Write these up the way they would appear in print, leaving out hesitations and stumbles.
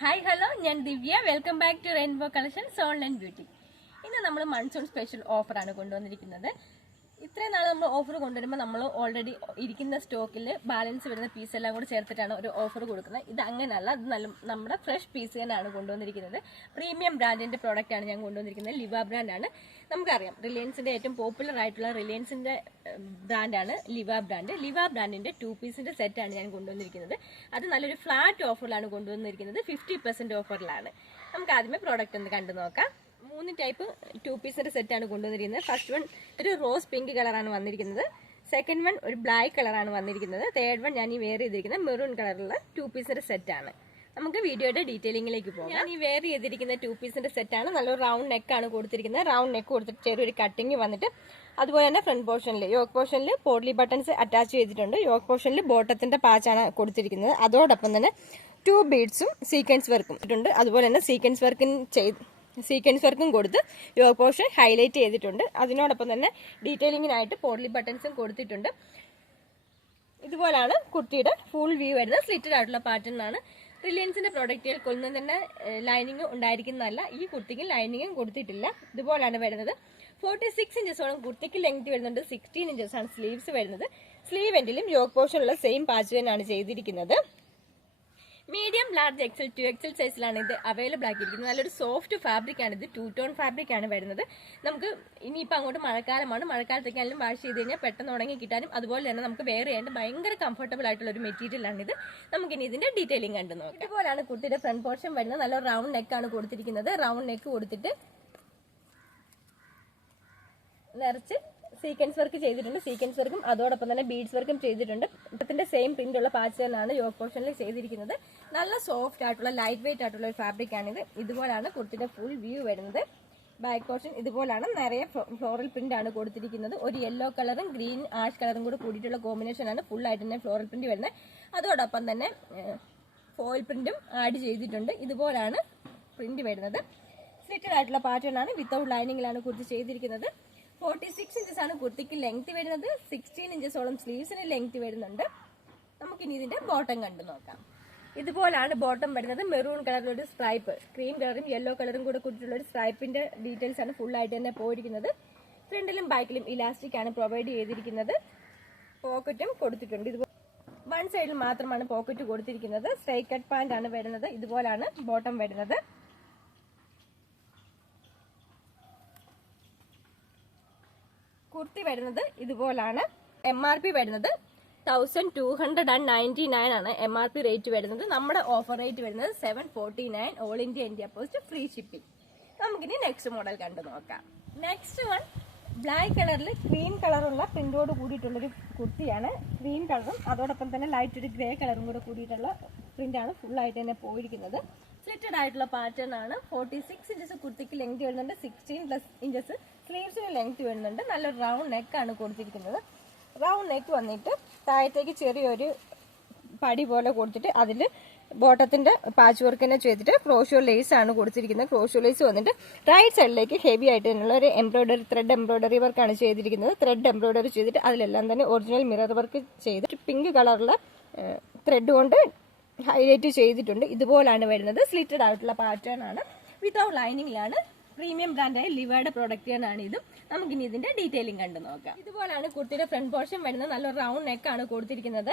Hi hello, ഞാൻ Divya. Welcome back to rainbow collections online beauty. ഇന്ന് നമ്മൾ മൺസൂൺ സ്പെഷ്യൽ ഓഫറാണ് കൊണ്ടുവന്നിരിക്കുന്നത്. ഇത്രയും നാൾ നമ്മൾ ഓഫർ കൊണ്ടുവരുമ്പോൾ നമ്മൾ ഓൾറെഡി ഇരിക്കുന്ന സ്റ്റോക്കിൽ ബാലൻസ് വരുന്ന പീസ് എല്ലാം കൂടി ചേർത്തിട്ടാണ് ഒരു ഓഫർ കൊടുക്കുന്നത്. ഇത് അങ്ങനെയല്ല, ഇത് നമ്മുടെ ഫ്രഷ് പീസ് തന്നെയാണ് കൊണ്ടുവന്നിരിക്കുന്നത്. പ്രീമിയം ബ്രാൻഡിന്റെ പ്രോഡക്റ്റ് ആണ് ഞാൻ കൊണ്ടുവന്നിരിക്കുന്നത്. ലിവ ബ്രാൻഡാണ്. നമുക്കറിയാം, റിലയൻസിന്റെ ഏറ്റവും പോപ്പുലർ ആയിട്ടുള്ള റിലയൻസിന്റെ ബ്രാൻഡാണ് ലിവ ബ്രാൻഡ്. ലിവ ബ്രാൻഡിന്റെ 2 പീസിന്റെ സെറ്റാണ് ഞാൻ കൊണ്ടുവന്നിരിക്കുന്നത്. അത് നല്ലൊരു ഫ്ലാറ്റ് ഓഫറിലാണ് കൊണ്ടുവന്നിരിക്കുന്നത്. 50% ഓഫറിലാണ്. നമുക്ക് ആദ്യമേ പ്രോഡക്റ്റ് ഒന്ന് കണ്ടു നോക്കാം. 3 ടൈപ്പ് 2 പീസിന്റെ സെറ്റാണ് കൊണ്ടുവന്നിരിക്കുന്നത്. ഫസ്റ്റ് വൺ ഒരു റോസ് പിങ്ക് കളറാണ് വന്നിരിക്കുന്നത്. സെക്കൻഡ് വൺ ഒരു ബ്ലാക്ക് കളറാണ് വന്നിരിക്കുന്നത്. തേർഡ് വൺ ഞാൻ ഈ വെയർ ചെയ്തിരിക്കുന്ന മെറൂൺ കളറുള്ള 2 പീസിന്റെ സെറ്റാണ്. നമുക്ക് വീഡിയോയുടെ ഡീറ്റെയിലിംഗിലേക്ക് പോകാം. ഞാൻ ഈ വെയർ ചെയ്തിരിക്കുന്ന 2 പീസിന്റെ സെറ്റാണ്. നല്ലൊരു റൗണ്ട് നെക്കാണ് കൊടുത്തിരിക്കുന്നത്. റൗണ്ട് നെക്ക് കൊടുത്തിട്ട് ചെറിയൊരു കട്ടിങ് വന്നിട്ട് അതുപോലെ തന്നെ ഫ്രണ്ട് പോർഷനിൽ യോക്ക് പോർഷനിൽ പോഡ്ലി ബട്ടൺസ് അറ്റാച്ച് ചെയ്തിട്ടുണ്ട്. യോക്ക് പോർഷനിൽ ബോട്ടത്തിന്റെ പാച്ചാണ് കൊടുത്തിരിക്കുന്നത്. അതോടൊപ്പം തന്നെ 2 ബീഡ്സും സീക്വൻസ് വർക്കും ഇട്ടുണ്ട്. അതുപോലെ തന്നെ സീക്വൻസ് വർക്കും കൊടുത്ത് യോക്ക് പോർഷൻ ഹൈലൈറ്റ് ചെയ്തിട്ടുണ്ട്. അതിനോടൊപ്പം തന്നെ ഡീറ്റെയിലിങ്ങിനായിട്ട് പോഡ്ലി ബട്ടൺസും കൊടുത്തിട്ടുണ്ട്. ഇതുപോലാണ് കുർത്തിയുടെ ഫുൾ വ്യൂ വരുന്നത്. സ്ലിറ്റഡ് ആയിട്ടുള്ള പാറ്റേൺ ആണ്. റിലയൻസിന്റെ പ്രോഡക്റ്റുകൾക്കൊന്നും തന്നെ ലൈനിങ് ഉണ്ടായിരിക്കുന്നതല്ല. ഈ കുർത്തിക്ക് ലൈനിങ്ങും കൊടുത്തിട്ടില്ല. ഇതുപോലാണ് വരുന്നത്. 46 ഇഞ്ചസോളം കുർത്തിക്ക് ലെങ്ത് വരുന്നുണ്ട്. 16 ഇഞ്ചസ് ആണ് സ്ലീവ്സ് വരുന്നത്. സ്ലീവ് എൻഡിലും യോക്ക് പോർഷനുള്ള സെയിം പാച്ച് തന്നെയാണ് ചെയ്തിരിക്കുന്നത്. മീഡിയം, ലാർജ്, എക്സൽ, 2XL സൈസിലാണ് ഇത് അവൈലബിൾ ആക്കിയിരിക്കുന്നത്. നല്ലൊരു സോഫ്റ്റ് ഫാബ്രിക് ആണ് ഇത്. 2 ടോൺ ഫാബ്രിക് ആണ് വരുന്നത്. നമുക്ക് ഇനിയിപ്പോൾ അങ്ങോട്ട് മഴക്കാലമാണ്. മഴക്കാലത്തേക്കാണെങ്കിലും വാഷ് ചെയ്ത് കഴിഞ്ഞാൽ പെട്ടെന്ന് ഉണങ്ങി കിട്ടാനും അതുപോലെ തന്നെ നമുക്ക് വെയർ ചെയ്യാൻ ഭയങ്കര കംഫർട്ടബിൾ ആയിട്ടുള്ള ഒരു മെറ്റീരിയൽ ആണ് ഇത്. നമുക്കിനി ഇതിന്റെ ഡീറ്റെയിലിംഗ് കണ്ടു നോക്കാം. ഇതുപോലാണ് കുർത്തിയുടെ ഫ്രണ്ട് പോർഷൻ വരുന്നത്. നല്ല റൗണ്ട് നെക്കാണ് കൊടുത്തിരിക്കുന്നത്. റൗണ്ട് നെക്ക് കൊടുത്തിട്ട് നിറച്ച് സീക്വൻസ് വർക്ക് ചെയ്തിട്ടുണ്ട്. സീക്വൻസ് വർക്കും അതോടൊപ്പം തന്നെ ബീഡ്സ് വർക്കും ചെയ്തിട്ടുണ്ട്. ഇതിന്റെ സെയിം പ്രിന്റ് ഉള്ള പാച്ച് തന്നെയാണ് യോക്ക് പോർഷനിൽ ചെയ്തിരിക്കുന്നത്. നല്ല സോഫ്റ്റ് ആയിട്ടുള്ള ലൈറ്റ് വെയിറ്റ് ആയിട്ടുള്ള ഒരു ഫാബ്രിക് ആണിത്. ഇതുപോലാണ് കുർത്തിയുടെ ഫുൾ വ്യൂ വരുന്നത്. ബാക്ക് പോർഷൻ ഇതുപോലാണ്. നിറയെ ഫ്ലോറൽ പ്രിന്റ് ആണ് കൊടുത്തിരിക്കുന്നത്. ഒരു യെല്ലോ കളറും ഗ്രീൻ ആഷ് കളറും കൂടെ കൂടിയിട്ടുള്ള കോമ്പിനേഷൻ ആണ് ഫുൾ ആയിട്ട് തന്നെ ഫ്ലോറൽ പ്രിന്റ് വരുന്നത്. അതോടൊപ്പം തന്നെ ഫോയിൽ പ്രിന്റും ആഡ് ചെയ്തിട്ടുണ്ട്. ഇതുപോലാണ് പ്രിന്റ് വരുന്നത്. സ്ലിറ്റഡ് ആയിട്ടുള്ള പാറ്റേൺ ആണ്. വിത്തൗട്ട് ലൈനിങ്ങിലാണ് കുർത്തി ചെയ്തിരിക്കുന്നത്. 46 ഇഞ്ചസ് ആണ് കുർത്തിക്ക് ലെങ്ത് വരുന്നത്. 16 ഇഞ്ചസോളം സ്ലീവ്സിന് ലെങ്ത് വരുന്നുണ്ട്. നമുക്കിനി ഇതിന്റെ ബോട്ടം കണ്ടു നോക്കാം. ഇതുപോലാണ് ബോട്ടം വരുന്നത്. മെറൂൺ കളറിലൊരു സ്ട്രൈപ്പ്, ക്രീം കളറും യെല്ലോ കളറും കൂടെ കൂടിയിട്ടുള്ള ഒരു സ്ട്രൈപ്പിന്റെ ഡീറ്റെയിൽസ് ആണ് ഫുൾ ആയിട്ട് തന്നെ പോയിരിക്കുന്നത്. ഫ്രണ്ടിലും ബാക്കിലും ഇലാസ്റ്റിക് ആണ് പ്രൊവൈഡ് ചെയ്തിരിക്കുന്നത്. പോക്കറ്റും കൊടുത്തിട്ടുണ്ട്. ഇതുപോലെ വൺ സൈഡിൽ മാത്രമാണ് പോക്കറ്റ് കൊടുത്തിരിക്കുന്നത്. സ്ട്രൈറ്റ് കട്ട് പാന്റ് ആണ് വരുന്നത്. ഇതുപോലാണ് ബോട്ടം വരുന്നത്. കുർത്തി വരുന്നത് ഇതുപോലാണ്. MRP വരുന്നത് 1299 ആണ്. MRP റേറ്റ് വരുന്നത്. നമ്മുടെ ഓഫർ റേറ്റ് വരുന്നത് 749. All India post free shipping. നമുക്കിനി നെക്സ്റ്റ് മോഡൽ കണ്ടു നോക്കാം. നെക്സ്റ്റ് വൺ ബ്ലാക്ക് കളറിൽ ക്രീം കളറുള്ള പ്രിന്റോട് കൂടിയിട്ടുള്ളൊരു കുർത്തിയാണ്. ക്രീം കളറും അതോടൊപ്പം തന്നെ ലൈറ്റ് ഒരു ഗ്രേ കളറും കൂടെ കൂടിയിട്ടുള്ള പ്രിന്റാണ് ഫുൾ ആയിട്ട് തന്നെ പോയിരിക്കുന്നത്. സ്ലിറ്റഡ് ആയിട്ടുള്ള പാറ്റേൺ ആണ്. 46 ഇഞ്ചസ് കുർത്തിക്ക് ലെങ്ത് വരുന്നുണ്ട്. 16+ ഇഞ്ചസ് സ്ലീവ്സിന് ലെങ്ത് വരുന്നുണ്ട്. നല്ലൊരു റൗണ്ട് നെക്കാണ് കൊടുത്തിരിക്കുന്നത്. റൗണ്ട് നെക്ക് വന്നിട്ട് താഴത്തേക്ക് ചെറിയൊരു പടി പോലെ കൊടുത്തിട്ട് അതിൽ ബോട്ടത്തിന്റെ പാച്ച് വർക്ക് തന്നെ ചെയ്തിട്ട് ക്രോഷോ ലേസ് ആണ് കൊടുത്തിരിക്കുന്നത്. ക്രോഷോ ലേസ് വന്നിട്ട് റൈറ്റ് സൈഡിലേക്ക് ഹെവി ആയിട്ട് തന്നെയുള്ള ഒരു ത്രെഡ് എംബ്രോയിഡറി വർക്കാണ് ചെയ്തിരിക്കുന്നത്. ത്രെഡ് എംബ്രോയിഡറി ചെയ്തിട്ട് അതിലെല്ലാം തന്നെ ഒറിജിനൽ മിറർ വർക്ക് ചെയ്തിട്ട് പിങ്ക് കളറുള്ള ത്രെഡ് കൊണ്ട് ഹൈലൈറ്റ് ചെയ്തിട്ടുണ്ട്. ഇതുപോലാണ് വരുന്നത്. സ്ലിറ്റഡ് ആയിട്ടുള്ള പാറ്റേൺ ആണ്. വിത്തൗട്ട് ലൈനിങ്ങിലാണ്. പ്രീമിയം ബ്രാൻഡായ ലിവയുടെ പ്രോഡക്റ്റ് ആണ് ഇതും. നമുക്കിനി ഇതിന്റെ ഡീറ്റെയിലിംഗ് കണ്ടു നോക്കാം. ഇതുപോലാണ് കുർത്തിയുടെ ഫ്രണ്ട് പോർഷൻ വരുന്നത്. നല്ല റൗണ്ട് നെക്കാണ് കൊടുത്തിരിക്കുന്നത്.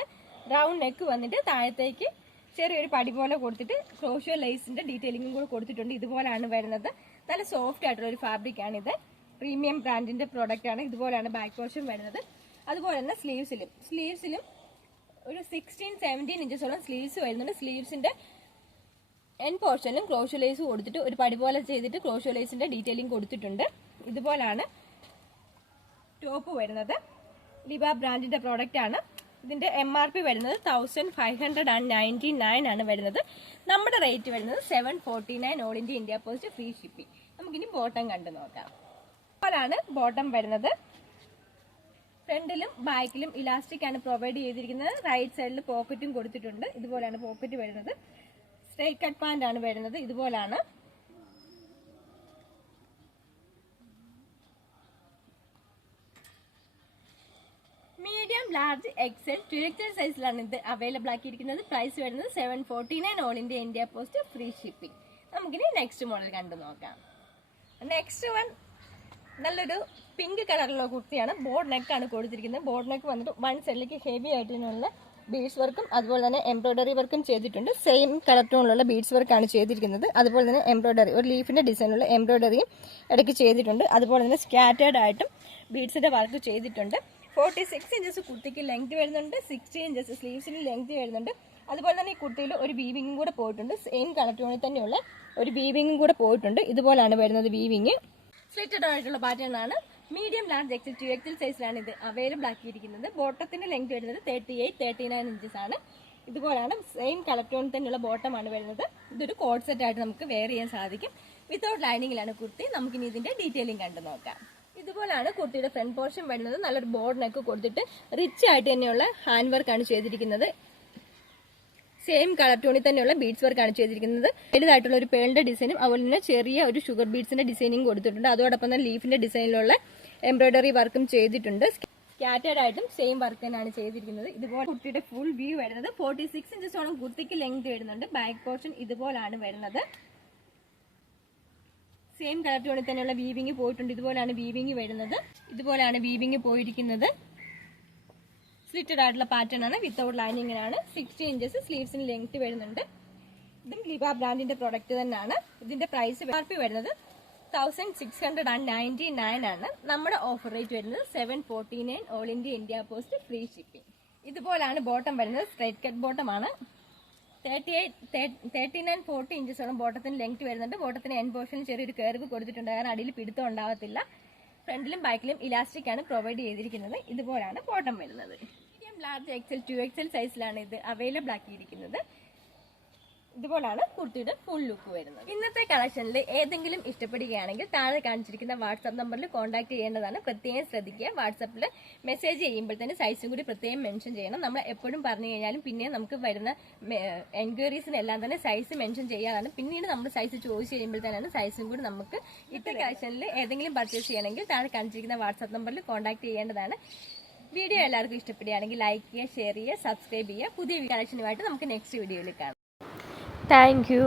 റൗണ്ട് നെക്ക് വന്നിട്ട് താഴത്തേക്ക് ചെറിയൊരു പടി പോലെ കൊടുത്തിട്ട് ക്രോഷോ ലേസിന്റെ ഡീറ്റെയിലിംഗും കൂടെ കൊടുത്തിട്ടുണ്ട്. ഇതുപോലാണ് വരുന്നത്. നല്ല സോഫ്റ്റ് ആയിട്ടുള്ള ഒരു ഫാബ്രിക് ആണ് ഇത്. പ്രീമിയം ബ്രാൻഡിന്റെ പ്രോഡക്റ്റ് ആണ്. ഇതുപോലാണ് ബാക്ക് പോർഷൻ വരുന്നത്. അതുപോലെ തന്നെ സ്ലീവ്സിലും ഒരു 16-17 ഇഞ്ചസോളം സ്ലീവ്സ് വരുന്നുണ്ട്. സ്ലീവ്സിന്റെ എൻ പോർഷനിലും ക്രോഷോ ലേസ് കൊടുത്തിട്ട് ഒരു പടി പോലെ ചെയ്തിട്ട് ക്രോഷോ ലേസിന്റെ ഡീറ്റെയിലിംഗ് കൊടുത്തിട്ടുണ്ട്. ഇതുപോലാണ് ടോപ്പ് വരുന്നത്. ലിവ ബ്രാൻഡിന്റെ പ്രോഡക്റ്റ് ആണ്. ഇതിന്റെ MRP വരുന്നത് 1599 ആണ് വരുന്നത്. നമ്മുടെ റേറ്റ് വരുന്നത് 749. All India post free shipping. നമുക്കിനി ബോട്ടം കണ്ടു നോക്കാം. ഇതുപോലാണ് ബോട്ടം വരുന്നത്. ഫ്രണ്ടിലും ബാക്കിലും ഇലാസ്റ്റിക് ആണ് പ്രൊവൈഡ് ചെയ്തിരിക്കുന്നത്. റൈറ്റ് സൈഡിൽ പോക്കറ്റും കൊടുത്തിട്ടുണ്ട്. ഇതുപോലാണ് പോക്കറ്റ് വരുന്നത്. സ്ട്രൈറ്റ് കട്ട് പാന്റ് ആണ് വരുന്നത്. ഇതുപോലാണ്. മീഡിയം ലാർജ് എക്സൽ 2XL സൈസിലാണ് ഇത് അവൈലബിൾ ആക്കിയിരിക്കുന്നത്. പ്രൈസ് വരുന്നത് 749 all India post free shipping. നമുക്കിനി നെക്സ്റ്റ് മോഡൽ കണ്ടു നോക്കാം. നെക്സ്റ്റ് വൺ നല്ലൊരു പിങ്ക് കളറിലുള്ള കുർത്തിയാണ്. ബോർഡ് നെക്കാണ് കൊടുത്തിരിക്കുന്നത്. ബോർഡ് നെക്ക് വന്നിട്ട് വൺ സൈഡിലേക്ക് ഹെവി ആയിട്ടുള്ള ബീഡ്സ് വർക്കും അതുപോലെ തന്നെ എംബ്രോയിഡറി വർക്കും ചെയ്തിട്ടുണ്ട്. സെയിം കളർ ടോണിലുള്ള ബീഡ്സ് വർക്കാണ് ചെയ്തിരിക്കുന്നത്. അതുപോലെ തന്നെ എംബ്രോയിഡറി ഒരു ലീഫിന്റെ ഡിസൈനുള്ള എംബ്രോയിഡറിയും ഇടയ്ക്ക് ചെയ്തിട്ടുണ്ട്. അതുപോലെ തന്നെ സ്കാറ്റേർഡ് ആയിട്ടും ബീഡ്സിന്റെ വർക്ക് ചെയ്തിട്ടുണ്ട്. 46 ഇഞ്ചസ് കുർത്തിക്ക് ലെങ്ത് വരുന്നുണ്ട്. 60 ഇഞ്ചസ് സ്ലീവ്സിന് ലെങ്ത് വരുന്നുണ്ട്. അതുപോലെ തന്നെ ഈ കുർത്തിയിൽ ഒരു വീവിങ്ങും കൂടെ പോയിട്ടുണ്ട്. സെയിം കളർ ടോണിൽ തന്നെയുള്ള ഒരു വീവിങ്ങും കൂടെ പോയിട്ടുണ്ട്. ഇതുപോലാണ് വരുന്നത് വീവിങ്. സ്ലിറ്റഡ് ആയിട്ടുള്ള പാറ്റേൺ ആണ്. മീഡിയം ലാർജ് എക്സൽ 2XL സൈസിലാണ് ഇത് അവൈലബിൾ ആക്കിയിരിക്കുന്നത്. ബോട്ടത്തിന്റെ ലെങ്ത് വരുന്നത് 38-39 ഇഞ്ചസ് ആണ്. ഇതുപോലാണ് സെയിം കളർ ടോണിൽ തന്നെയുള്ള ബോട്ടമാണ് വരുന്നത്. ഇതൊരു കോഡ് സെറ്റ് ആയിട്ട് നമുക്ക് വെയർ ചെയ്യാൻ സാധിക്കും. വിത്തൗട്ട് ലൈനിങ്ങിലാണ് കുർത്തി. നമുക്കിനി ഇതിന്റെ ഡീറ്റെയിലിംഗ് കണ്ടു നോക്കാം. ഇതുപോലാണ് കുർത്തിയുടെ ഫ്രണ്ട് പോർഷൻ വരുന്നത്. നല്ലൊരു ബോർഡ് നെക്ക് കൊടുത്തിട്ട് റിച്ച് ആയിട്ട് തന്നെയുള്ള ഹാൻഡ് വർക്കാണ് ചെയ്തിരിക്കുന്നത്. സെയിം കളർ ടോണിൽ തന്നെയുള്ള ബീഡ്സ് വർക്കാണ് ചെയ്തിരിക്കുന്നത്. വലുതായിട്ടുള്ള ഒരു പേളിന്റെ ഡിസൈനും അതുപോലെ തന്നെ ചെറിയ ഒരു ഷുഗർ ബീഡ്സിന്റെ ഡിസൈനിങ് കൊടുത്തിട്ടുണ്ട്. അതോടൊപ്പം തന്നെ ലീഫിന്റെ ഡിസൈനിലുള്ള എംബ്രോയിഡറി വർക്കും ചെയ്തിട്ടുണ്ട്. സ്കാറ്റേർഡ് ആയിട്ടും സെയിം വർക്ക് തന്നെയാണ് ചെയ്തിരിക്കുന്നത്. ഇതുപോലെ കുർത്തിയുടെ ഫുൾ വ്യൂ വരുന്നത് 46 ഇഞ്ചസോളം കുർത്തിക്ക് ലെങ്ത് വരുന്നുണ്ട്. ബാക്ക് പോർഷൻ ഇതുപോലാണ് വരുന്നത്. സെയിം കളർ ടോണിൽ തന്നെയുള്ള വീവിങ് പോയിട്ടുണ്ട്. ഇതുപോലാണ് വീവിങ് വരുന്നത്. ഇതുപോലാണ് വീവിങ് പോയിരിക്കുന്നത്. സ്ലിറ്റഡ് ആയിട്ടുള്ള പാറ്റേൺ ആണ്. വിത്തൗട്ട് ലൈനിങ്ങിനാണ്. 60 ഇഞ്ചസ് സ്ലീവ്സിന് ലെങ്ത് വരുന്നുണ്ട്. ഇതും ലിബ ബ്രാൻഡിന്റെ പ്രൊഡക്റ്റ് തന്നെയാണ്. ഇതിന്റെ പ്രൈസ് വരുന്നത് 1699 ആണ്. നമ്മുടെ ഓഫർ റേറ്റ് വരുന്നത് 749 all India post free shipping. ഇതുപോലാണ് ബോട്ടം വരുന്നത്. സ്ട്രൈറ്റ് കട്ട് ബോട്ടം ആണ്. 39-40 ഇഞ്ചസോളം ബോട്ടത്തിന് ലെങ്ത് വരുന്നുണ്ട്. ബോട്ടത്തിന് എൻഡ് പോർഷനിൽ ചെറിയൊരു കർവ് കൊടുത്തിട്ടുണ്ട്. കാരണം അടിയിൽ പിടുത്തം ഉണ്ടാവത്തില്ല. ഫ്രണ്ടിലും ബാക്കിലും ഇലാസ്റ്റിക് ആണ് പ്രൊവൈഡ് ചെയ്തിരിക്കുന്നത്. ഇതുപോലാണ് ബോട്ടം വരുന്നത്. മീഡിയം ലാർജ് എക്സൽ 2XL സൈസിലാണ് ഇത് അവൈലബിൾ ആക്കിയിരിക്കുന്നത്. ഇതുപോലാണ് കുർത്തിയുടെ ഫുൾ ലുക്ക് വരുന്നത്. ഇന്നത്തെ കളക്ഷനിൽ ഏതെങ്കിലും ഇഷ്ടപ്പെടുകയാണെങ്കിൽ താഴെ കാണിച്ചിരിക്കുന്ന വാട്സ്ആപ്പ് നമ്പറിൽ കോൺടാക്ട് ചെയ്യേണ്ടതാണ്. പ്രത്യേകം ശ്രദ്ധിക്കുക. വാട്സാപ്പിൽ മെസ്സേജ് ചെയ്യുമ്പോൾ തന്നെ സൈസും കൂടി പ്രത്യേകം മെൻഷൻ ചെയ്യണം. നമ്മൾ എപ്പോഴും പറഞ്ഞു കഴിഞ്ഞാലും പിന്നെ നമുക്ക് വരുന്ന എൻക്വയറീസിനെല്ലാം തന്നെ സൈസ് മെൻഷൻ ചെയ്യാതാണ്. പിന്നീട് നമ്മൾ സൈസ് ചോദിച്ചു കഴിയുമ്പോൾ തന്നെയാണ് സൈസും കൂടി നമുക്ക് ഇന്നത്തെ കളക്ഷനിൽ ഏതെങ്കിലും പർച്ചേസ് ചെയ്യണമെങ്കിൽ താഴെ കാണിച്ചിരിക്കുന്ന വാട്സ്ആപ്പ് നമ്പറിൽ കോൺടാക്ട് ചെയ്യേണ്ടതാണ്. വീഡിയോ എല്ലാവർക്കും ഇഷ്ടപ്പെടുകയാണെങ്കിൽ ലൈക്ക് ചെയ്യുക, ഷെയർ ചെയ്യുക, സബ്സ്ക്രൈബ് ചെയ്യുക. പുതിയ കളക്ഷനുമായിട്ട് നമുക്ക് നെക്സ്റ്റ് വീഡിയോയിൽ കാണാം. Thank you.